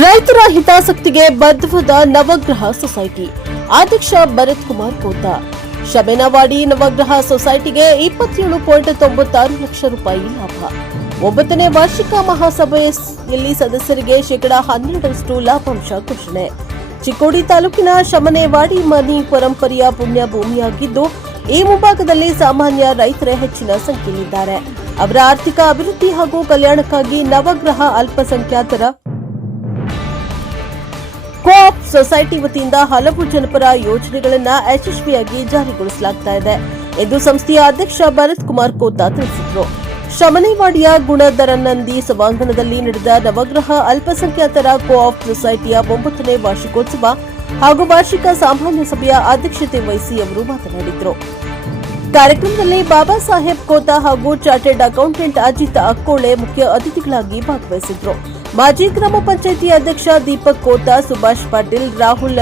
ರೈತರ ಹಿತಾಸಕ್ತಿಗೆ ಬದ್ಧವಾದ ನವಗ್ರಹ ಸೊಸೈಟಿ ಅಧ್ಯಕ್ಷ ಭರತ್ ಕುಮಾರ್ ಕೋತ. ಶಬೆನವಾಡಿ ನವಗ್ರಹ ಸೊಸೈಟಿಗೆ 27.96 ಲಕ್ಷ ರೂಪಾಯಿ ಲಾಭ. 9ನೇ ವಾರ್ಷಿಕ ಮಹಾಸಭೆಯಲ್ಲಿ ಸದಸ್ಯರಿಗೆ ಶೇಕಡಾ 12ರಷ್ಟು ಲಾಭಾಂಶ ಘೋಷಣೆ. ಚಿಕ್ಕೋಡಿ ತಾಲೂಕಿನ ಶಮನೇವಾಡಿ ಮನಿ ಪರಂಪರೆಯ ಪುಣ್ಯ ಭೂಮಿಯಾಗಿದ್ದು, ಈ ಮುಂಭಾಗದಲ್ಲಿ ಸಾಮಾನ್ಯ ರೈತರೇ ಹೆಚ್ಚಿನ ಸಂಖ್ಯೆಯಲ್ಲಿದ್ದಾರೆ. ಅವರ ಆರ್ಥಿಕ ಅಭಿವೃದ್ಧಿ ಹಾಗೂ ಕಲ್ಯಾಣಕ್ಕಾಗಿ ನವಗ್ರಹ ಅಲ್ಪಸಂಖ್ಯಾತರ ಕೋಆಪ್ ಸೊಸೈಟಿ ವತಿಯಿಂದ ಹಲವು ಜನಪರ ಯೋಜನೆಗಳನ್ನು ಯಶಸ್ವಿಯಾಗಿ ಜಾರಿಗೊಳಿಸಲಾಗುತ್ತಾ ಇದೆ ಎಂದು ಸಂಸ್ಥೆಯ ಅಧ್ಯಕ್ಷ ಭರತ್ ಕುಮಾರ್ ಕೋತ ತಿಳಿಸಿದರು. ಶಮನೇವಾಡಿಯ ಗುಣದರನಂದಿ ಸಭಾಂಗಣದಲ್ಲಿ ನಡೆದ ನವಗ್ರಹ ಅಲ್ಪಸಂಖ್ಯಾತರ ಕೋಆಪ್ ಸೊಸೈಟಿಯ 9ನೇ ವಾರ್ಷಿಕೋತ್ಸವ ಹಾಗೂ ವಾರ್ಷಿಕ ಸಾಮಾನ್ಯ ಸಭೆಯ ಅಧ್ಯಕ್ಷತೆ ವಹಿಸಿ ಅವರು ಮಾತನಾಡಿದರು. ಕಾರ್ಯಕ್ರಮದಲ್ಲಿ ಬಾಬಾ ಸಾಹೇಬ್ ಕೋತ ಹಾಗೂ ಚಾರ್ಟೆಡ್ ಅಕೌಂಟೆಂಟ್ ಅಜಿತ್ ಅಕ್ಕೋಳೆ ಮುಖ್ಯ ಅತಿಥಿಗಳಾಗಿ ಭಾಗವಹಿಸಿದ್ರು. ಮಾಜಿ ಗ್ರಾಮ ಪಂಚಾಯಿತಿ ಅಧ್ಯಕ್ಷ ದೀಪಕ್ ಕೋತ, ಸುಭಾಷ್ ಪಾಟೀಲ್, ರಾಹುಲ್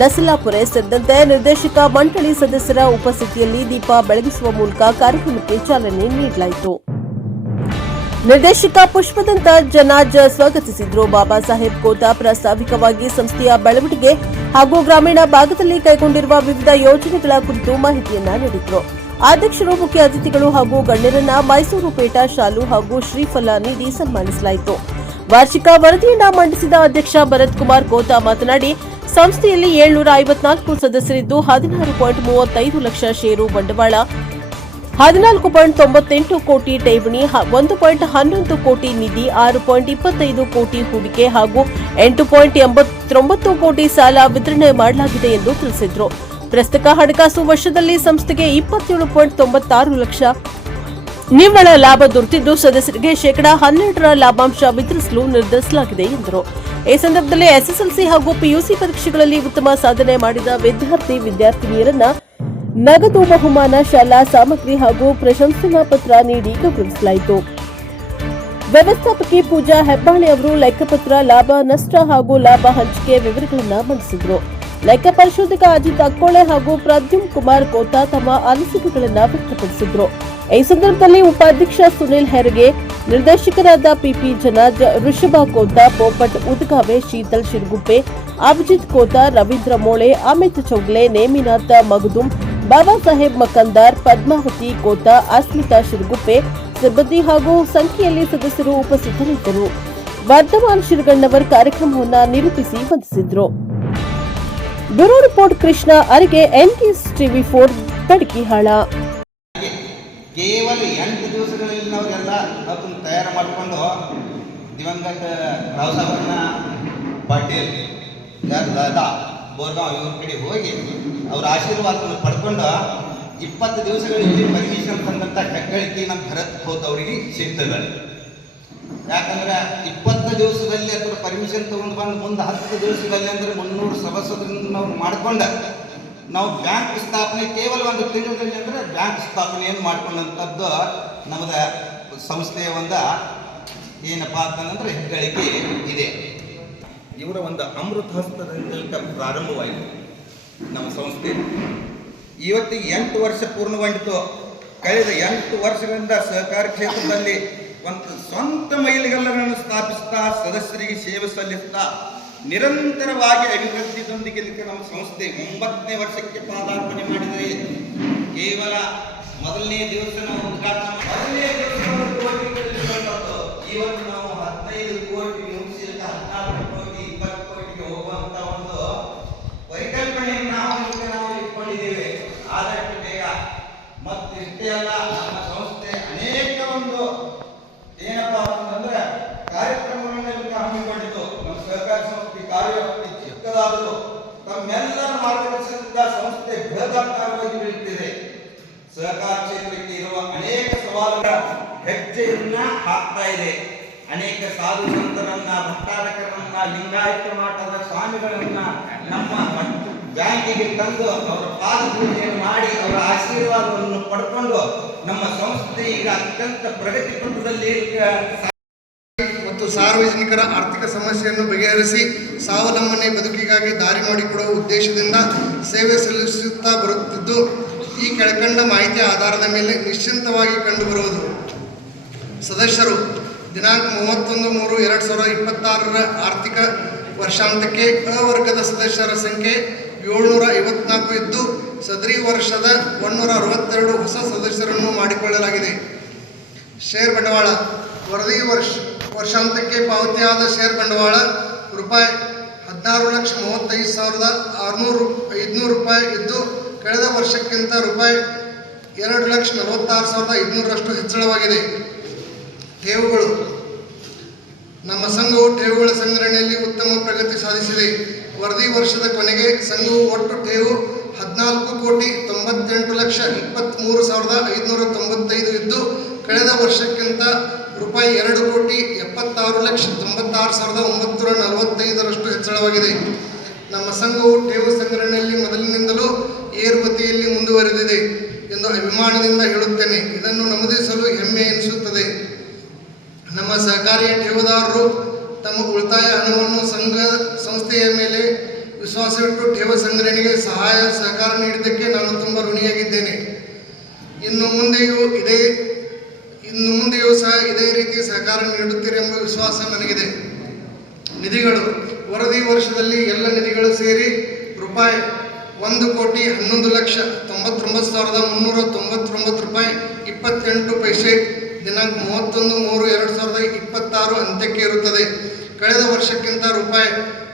ನಸಲಾಪುರೆ ಸೇರಿದಂತೆ ನಿರ್ದೇಶಕ ಮಂಡಳಿ ಸದಸ್ಯರ ಉಪಸ್ಥಿತಿಯಲ್ಲಿ ದೀಪ ಬೆಳಗಿಸುವ ಮೂಲಕ ಕಾರ್ಯಕ್ರಮಕ್ಕೆ ಚಾಲನೆ ನೀಡಲಾಯಿತು. ನಿರ್ದೇಶಕ ಪುಷ್ಪದಂತ ಜನಾಜ್ ಸ್ವಾಗತಿಸಿದ್ರು. ಬಾಬಾ ಸಾಹೇಬ್ ಕೋತ ಪ್ರಾಸ್ತಾವಿಕವಾಗಿ ಸಂಸ್ಥೆಯ ಬೆಳವಣಿಗೆ ಹಾಗೂ ಗ್ರಾಮೀಣ ಭಾಗದಲ್ಲಿ ಕೈಗೊಂಡಿರುವ ವಿವಿಧ ಯೋಜನೆಗಳ ಕುರಿತು ಮಾಹಿತಿಯನ್ನ ನೀಡಿದ್ರು. ಅಧ್ಯಕ್ಷರು, ಮುಖ್ಯ ಅತಿಥಿಗಳು ಹಾಗೂ ಗಣ್ಯರನ್ನ ಮೈಸೂರು ಪೇಟ ಶಾಲು ಹಾಗೂ ಶ್ರೀಫಲ ನೀಡಿ ಸನ್ಮಾನಿಸಲಾಯಿತು. ವಾರ್ಷಿಕ ವರದಿಯನ್ನ ಮಂಡಿಸಿದ ಅಧ್ಯಕ್ಷ ಭರತ್ ಕುಮಾರ್ ಕೋತ ಮಾತನಾಡಿ, ಸಂಸ್ಥೆಯಲ್ಲಿ 754 ಸದಸ್ಯರಿದ್ದು 16.35 ಲಕ್ಷ ಷೇರು ಬಂಡವಾಳ, 14.98 ಕೋಟಿ ಠೇವಣಿ, 1.11 ಕೋಟಿ ನಿಧಿ, 6.25 ಕೋಟಿ ಹೂಡಿಕೆ ಹಾಗೂ 8.89 ಕೋಟಿ ಸಾಲ ವಿತರಣೆ ಮಾಡಲಾಗಿದೆ ಎಂದು ತಿಳಿಸಿದರು. ಪ್ರಸಕ್ತ ಹಣಕಾಸು ವರ್ಷದಲ್ಲಿ ಸಂಸ್ಥೆಗೆ 27.96 ಲಕ್ಷ ನಿವ್ವಳ ಲಾಭ ದೊರೆತಿದ್ದು, ಸದಸ್ಯರಿಗೆ ಶೇಕಡಾ 12ರ ಲಾಭಾಂಶ ವಿತರಿಸಲು ನಿರ್ಧರಿಸಲಾಗಿದೆ ಎಂದರು. ಈ ಸಂದರ್ಭದಲ್ಲಿ ಎಸ್ಎಸ್ಎಲ್ಸಿ ಹಾಗೂ ಪಿಯುಸಿ ಪರೀಕ್ಷೆಗಳಲ್ಲಿ ಉತ್ತಮ ಸಾಧನೆ ಮಾಡಿದ ವಿದ್ಯಾರ್ಥಿನಿಯರನ್ನ ನಗದು ಬಹುಮಾನ, ಶಾಲಾ ಸಾಮಗ್ರಿ ಹಾಗೂ ಪ್ರಶಂಸನಾ ಪತ್ರ ನೀಡಿ ಗೌರವಿಸಲಾಯಿತು. ವ್ಯವಸ್ಥಾಪಕಿ ಪೂಜಾ ಹೆಬ್ಬಾಳೆ ಅವರು ಲೆಕ್ಕಪತ್ರ, ಲಾಭ ನಷ್ಟ ಹಾಗೂ ಲಾಭ ಹಂಚಿಕೆ ವಿವರಗಳನ್ನು ಮಂಡಿಸಿದರು. ಲೆಕ್ಕ ಪರಿಶೋಧಕ ಅಜಿತ್ ಅಕ್ಕೋಳೆ ಹಾಗೂ ಪ್ರದ್ಯುಮ್ ಕುಮಾರ್ ಕೋತ ತಮ್ಮ ಅನಿಸಿಕೆಗಳನ್ನು ವ್ಯಕ್ತಪಡಿಸಿದರು. ಈ ಸಂದರ್ಭದಲ್ಲಿ ಉಪಾಧ್ಯಕ್ಷ ಸುನಿಲ್ ಹೆರ್ಗೆ, ನಿರ್ದೇಶಕರಾದ ಪಿಪಿ ಜನಾಜ್, ಋಷಭ ಕೋತ, ಪೋಪಟ್ ಉದ್ಗಾವೆ, ಶೀತಲ್ ಶಿರ್ಗುಪ್ಪೆ, ಅಭಿಜಿತ್ ಕೋತ, ರವೀಂದ್ರ ಮೋಳೆ, ಅಮಿತ್ ಚೌಗ್ಲೆ, ನೇಮಿನಾಥ್ ಮಗದುಂ, ಬಾಬಾ ಸಾಹೇಬ್ ಮಕಂದಾರ್, ಪದ್ಮಾವತಿ ಕೋತ, ಅಸ್ಮಿತಾ ಶಿರ್ಗುಪ್ಪೆ ಸಿಬ್ಬಂದಿ ಹಾಗೂ ಸಂಖ್ಯೆಯಲ್ಲಿ ಸದಸ್ಯರು ಉಪಸ್ಥಿತರಿದ್ದರು. ವರ್ಧಮಾನ್ ಶಿರಗಣ್ಣವರ್ ಕಾರ್ಯಕ್ರಮವನ್ನು ನಿರೂಪಿಸಿ ವಂದಿಸಿದರು. Bureau report Krishna Arige, NKS ಟಿವಿ4 ತಡಕಿಹಾಳ. ಕೇವಲ 8 ದಿವಸಗಳಲ್ಲಿ ನಾವೆಲ್ಲ ಅದನ್ನು ತಯಾರು ಮಾಡಿಕೊಂಡು ದಿವಂಗತ ರಾವಸಾಹೇಬರನ್ನ ಪಾಟೀಲ್ ದಾದಾ ಬೋರ್ಗಾಂವ್ ಇವ್ರ ಕಡೆ ಹೋಗಿ ಅವರ ಆಶೀರ್ವಾದವನ್ನು ಪಡ್ಕೊಂಡು 20 ದಿವಸಗಳಲ್ಲಿ ಪರ್ಮಿಷನ್ ತಂದಂಥ ಹೆಗ್ಗಳಿಕೆ ನಮ್ಮ ಭರತ್ ಕೋತ ಅವರಿಗೆ ಸಿಗ್ತದೆ. ಯಾಕಂದ್ರೆ 20 ದಿವಸದಲ್ಲಿ ಅದರ ಪರ್ಮಿಷನ್ ತಗೊಂಡು ಬಂದು ಮುಂದೆ 10 ದಿವಸದಲ್ಲಿ ಅಂದರೆ 300 ಸಭಾಸದರನ್ನು ನಾವು ಮಾಡ್ಕೊಂಡು ನಾವು ಬ್ಯಾಂಕ್ ಸ್ಥಾಪನೆ ಕೇವಲ ಒಂದು ತಿಂಗಳಲ್ಲಿ ಅಂದರೆ ಬ್ಯಾಂಕ್ ಸ್ಥಾಪನೆಯನ್ನು ಮಾಡ್ಕೊಂಡಂಥದ್ದು ನಮ್ಮದ ಸಂಸ್ಥೆಯ ಒಂದು ಏನಪ್ಪ ಅಂತಂದ್ರೆ ಹೆಗ್ಗಳಿಕೆ ಇದೆ. ಇವರ ಒಂದು ಅಮೃತ ಹಸ್ತದಿಂದ ಪ್ರಾರಂಭವಾಯಿತು ನಮ್ಮ ಸಂಸ್ಥೆ. ಇವತ್ತಿಗೆ 8 ವರ್ಷ ಪೂರ್ಣಗೊಂಡಿತು. ಕಳೆದ 8 ವರ್ಷಗಳಿಂದ ಸಹಕಾರ ಕ್ಷೇತ್ರದಲ್ಲಿ ಒಂದು ಸ್ವಂತ ಮೈಲಿಗಲ್ಲಗಳನ್ನು ಸ್ಥಾಪಿಸುತ್ತಾ ಸದಸ್ಯರಿಗೆ ಸೇವೆ ಸಲ್ಲಿಸುತ್ತಾ ನಿರಂತರವಾಗಿ ಅಭಿವೃದ್ಧಿಯೊಂದಿಗೆ ನಮ್ಮ ಸಂಸ್ಥೆ 9ನೇ ವರ್ಷಕ್ಕೆ ಪಾದಾರ್ಪಣೆ ಮಾಡಿದರೆ ಕೇವಲ ಮೊದಲನೇ ದಿವಸ ನಾವು ಉದ್ಘಾಟನೆ ಇವತ್ತು ನಾವು 15 ಕೋಟಿ ಮುಗಿಸಿ 14 ಕೋಟಿ 20 ಕೋಟಿಗೆ ಹೋಗುವಂತ ಒಂದು ಪರಿಕಲ್ಪನೆಯನ್ನು ನಾವು ಇಟ್ಕೊಂಡಿದ್ದೇವೆ. ಆದಷ್ಟು ಬೇಗ ಮತ್ತು ಇಷ್ಟೇ ಅಲ್ಲ, ನಮ್ಮ ಸಂಸ್ಥೆ ಅನೇಕ ಒಂದು ಏನಪ್ಪಾ ಅಂತಂದ್ರೆ ಕಾರ್ಯಕ್ರಮಗಳನ್ನು ಹಮ್ಮಿಕೊಂಡಿತು. ನಮ್ಮ ಸಹಕಾರ ಸಂಸ್ಥೆ ಕಾರ್ಯವ್ಯಾಪ್ತಿ ಚಿಕ್ಕದಾದರೂ ತಮ್ಮೆಲ್ಲರ ಮಾರ್ಗದರ್ಶನದಿಂದ ಸಂಸ್ಥೆ ಬೃಹದಾಕಾರವಾಗಿ ಬೆಳೆಯುತ್ತಿದೆ. ಸಹಕಾರ ಕ್ಷೇತ್ರಕ್ಕೆ ಇರುವ ಅನೇಕ ಸವಾಲುಗಳ ಹೆಜ್ಜೆಯನ್ನ ಹಾಕ್ತಾ ಇದೆ. ಅನೇಕ ಸಾಧು ಸಂತರನ್ನ, ಭಟ್ಟಾರಕರನ್ನ, ಲಿಂಗಾಯತ ಮಠದ ಸ್ವಾಮಿಗಳನ್ನ ನಮ್ಮ ಬ್ಯಾಂಕಿಗೆ ತಂದು ಅವರ ಪಾದ ಪೂಜೆಯನ್ನು ಮಾಡಿ ಅವರ ಆಶೀರ್ವಾದವನ್ನು ಪಡ್ಕೊಂಡು ನಮ್ಮ ಸಂಸ್ಥೆ ಈಗ ಅತ್ಯಂತ ಪ್ರಗತಿ ಪಥದಲ್ಲಿ ಮತ್ತು ಸಾರ್ವಜನಿಕರ ಆರ್ಥಿಕ ಸಮಸ್ಯೆಯನ್ನು ಬಗೆಹರಿಸಿ ಸ್ವಾವಲಂಬನೆ ಬದುಕಿಗಾಗಿ ದಾರಿ ಮಾಡಿಕೊಡುವ ಉದ್ದೇಶದಿಂದ ಸೇವೆ ಸಲ್ಲಿಸುತ್ತಾ ಬರುತ್ತಿದ್ದು, ಈ ಕೆಳಕಂಡ ಮಾಹಿತಿಯ ಆಧಾರದ ಮೇಲೆ ನಿಶ್ಚಿಂತವಾಗಿ ಕಂಡುಬರುವುದು. ಸದಸ್ಯರು ದಿನಾಂಕ 31/3/2026 ಆರ್ಥಿಕ ವರ್ಷಾಂತಕ್ಕೆ ಅ ವರ್ಗದ ಸದಸ್ಯರ ಸಂಖ್ಯೆ 754 ಇದ್ದು ಸದರಿ ವರ್ಷದ 162 ಹೊಸ ಸದಸ್ಯರನ್ನು ಮಾಡಿಕೊಳ್ಳಲಾಗಿದೆ. ಷೇರ್ ಬಂಡವಾಳ ವರದಿ ವರ್ಷಾಂತಕ್ಕೆ ಪಾವತಿಯಾದ ಷೇರ್ ಬಂಡವಾಳ ರೂಪಾಯಿ 16,35,500 ರೂಪಾಯಿ ಇದ್ದು ಕಳೆದ ವರ್ಷಕ್ಕಿಂತ ರೂಪಾಯಿ 2,46,500 ಹೆಚ್ಚಳವಾಗಿದೆ. ಠೇವುಗಳು ನಮ್ಮ ಸಂಘವು ಠೇವುಗಳ ಸಂಗ್ರಹಣೆಯಲ್ಲಿ ಉತ್ತಮ ಪ್ರಗತಿ ಸಾಧಿಸಿದೆ. ವರದಿ ವರ್ಷದ ಕೊನೆಗೆ ಸಂಘವು ಒಟ್ಟು ಠೇವು 14,23,23,595 ಇದ್ದು ಕಳೆದ ವರ್ಷಕ್ಕಿಂತ ರೂಪಾಯಿ 2,76,96,945 ಹೆಚ್ಚಳವಾಗಿದೆ. ನಮ್ಮ ಸಂಘವು ಠೇವು ಸಂಗ್ರಹಣೆಯಲ್ಲಿ ಮೊದಲಿನಿಂದಲೂ ಏರುಗತಿಯಲ್ಲಿ ಮುಂದುವರೆದಿದೆ ಎಂದು ಅಭಿಮಾನದಿಂದ ಹೇಳುತ್ತೇನೆ. ಇದನ್ನು ನಮೂದಿಸಲು ಹೆಮ್ಮೆ ಎನಿಸುತ್ತದೆ. ನಮ್ಮ ಸಹಕಾರಿ ಠೇವುದಾರರು ತಮ್ಮ ಉಳಿತಾಯ ಹಣವನ್ನು ಸಂಸ್ಥೆಯ ಮೇಲೆ ವಿಶ್ವಾಸವಿಟ್ಟು ಠೇವು ಸಂಗ್ರಹಣೆಗೆ ಸಹಕಾರ ನೀಡಿದ್ದಕ್ಕೆ ನಾನು ತುಂಬ ಋಣಿಯಾಗಿದ್ದೇನೆ. ಇನ್ನು ಮುಂದೆಯೂ ಸಹ ಇದೇ ರೀತಿ ಸಹಕಾರ ನೀಡುತ್ತೀರೆಂಬ ವಿಶ್ವಾಸ ನನಗಿದೆ. ನಿಧಿಗಳು ವರದಿ ವರ್ಷದಲ್ಲಿ ಎಲ್ಲ ನಿಧಿಗಳು ಸೇರಿ ರೂಪಾಯಿ 1,11,99,399 ರೂಪಾಯಿ 28 ಪೈಸೆ ದಿನಾಂಕ 31/3/2026 ಅಂತ್ಯಕ್ಕೆ ಇರುತ್ತದೆ. ಕಳೆದ ವರ್ಷಕ್ಕಿಂತ ರೂಪಾಯಿ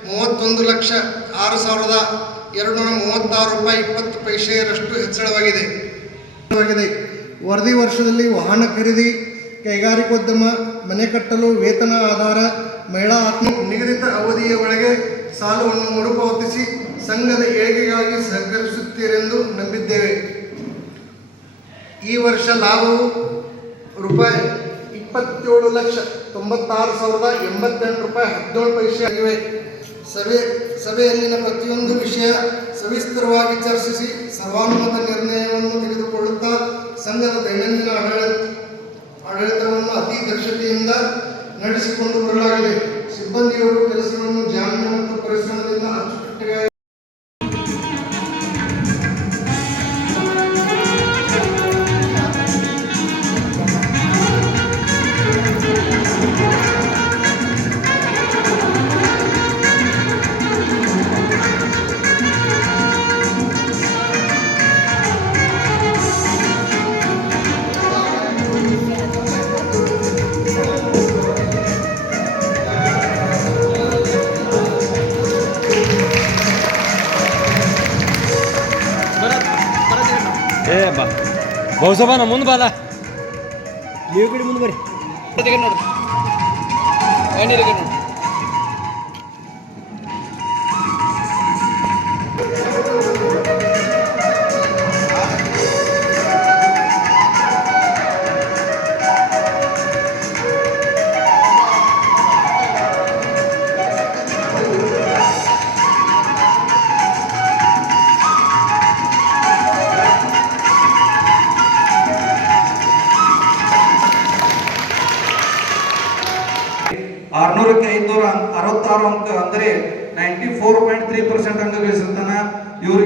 31,06,236 ರೂಪಾಯಿ 20 ಪೈಸೆಯಷ್ಟು ಹೆಚ್ಚಳವಾಗಿದೆ. ವರದಿ ವರ್ಷದಲ್ಲಿ ವಾಹನ ಖರೀದಿ, ಕೈಗಾರಿಕೋದ್ಯಮ, ಮನೆ ಕಟ್ಟಲು, ವೇತನ ಆಧಾರ, ಮಹಿಳಾ ಆತ್ಮ ನಿಗದಿತ ಅವಧಿಯ ಒಳಗೆ ಸಾಲವನ್ನು ಮರುಪಾವತಿಸಿ ಸಂಘದ ಏಳಿಗೆಗಾಗಿ ಸಹಕರಿಸುತ್ತೀರೆಂದು ನಂಬಿದ್ದೇವೆ. ಈ ವರ್ಷ ಲಾಭವು ರೂಪಾಯಿ 27,96,088 ರೂಪಾಯಿ 17 ಪೈಸೆ ಆಗಿವೆ. ಸಭೆಯಲ್ಲಿನ ಪ್ರತಿಯೊಂದು ವಿಷಯ ಸವಿಸ್ತರವಾಗಿ ಚರ್ಚಿಸಿ ಸರ್ವಾನುಮತ ನಿರ್ಣಯವನ್ನು ತೆಗೆದುಕೊಳ್ಳುತ್ತಾ ಸಂಘದ ದೈನಂದಿನ ಆಡಳಿತವನ್ನು ಅತಿ ದಕ್ಷತೆಯಿಂದ ನಡೆಸಿಕೊಂಡು ಬರಲಾಗಿದೆ. ಸಿಬ್ಬಂದಿಯವರು ಕೆಲಸಗಳನ್ನು ಜಾಣ್ಮೆ ಮತ್ತು ಪರಿಶ್ರಮದಿಂದ ಅಚ್ಚುಕಟ್ಟಾಗಿ ಬಾ ಬಹುಸಭಾನ ಮುಂದೆ ಬಾಲ ನೀವು ಕಡೆ ಮುಂದೆ ಬರ್ರಿ ನೋಡ್ರಿ ನೋಡ್ರಿ 600ಕ್ಕೆ 566 ಅಂಕ ಅಂದರೆ 94.3% ಅಂಕ ಗಳಿಸಿರ್ತಾನ. ಇವರ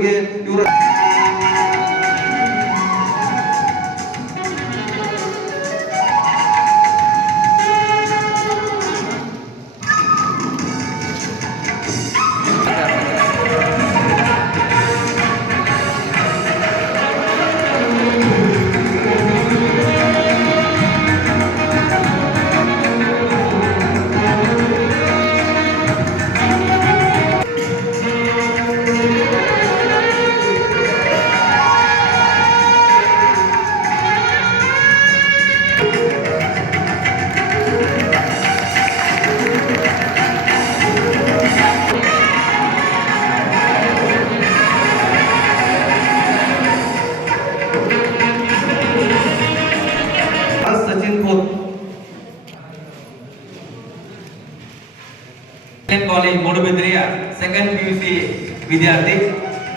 ಕಾಲೇಜ್ ಮೂಡುಬಿದ್ರಿಯ ಸೆಕೆಂಡ್ PUC ವಿದ್ಯಾರ್ಥಿ.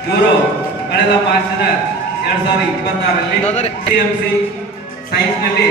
ಇವರು ಕಳೆದ ಮಾರ್ಚ್ 2026ರಲ್ಲಿ CMC ಸೈನ್ಸ್ ನಲ್ಲಿ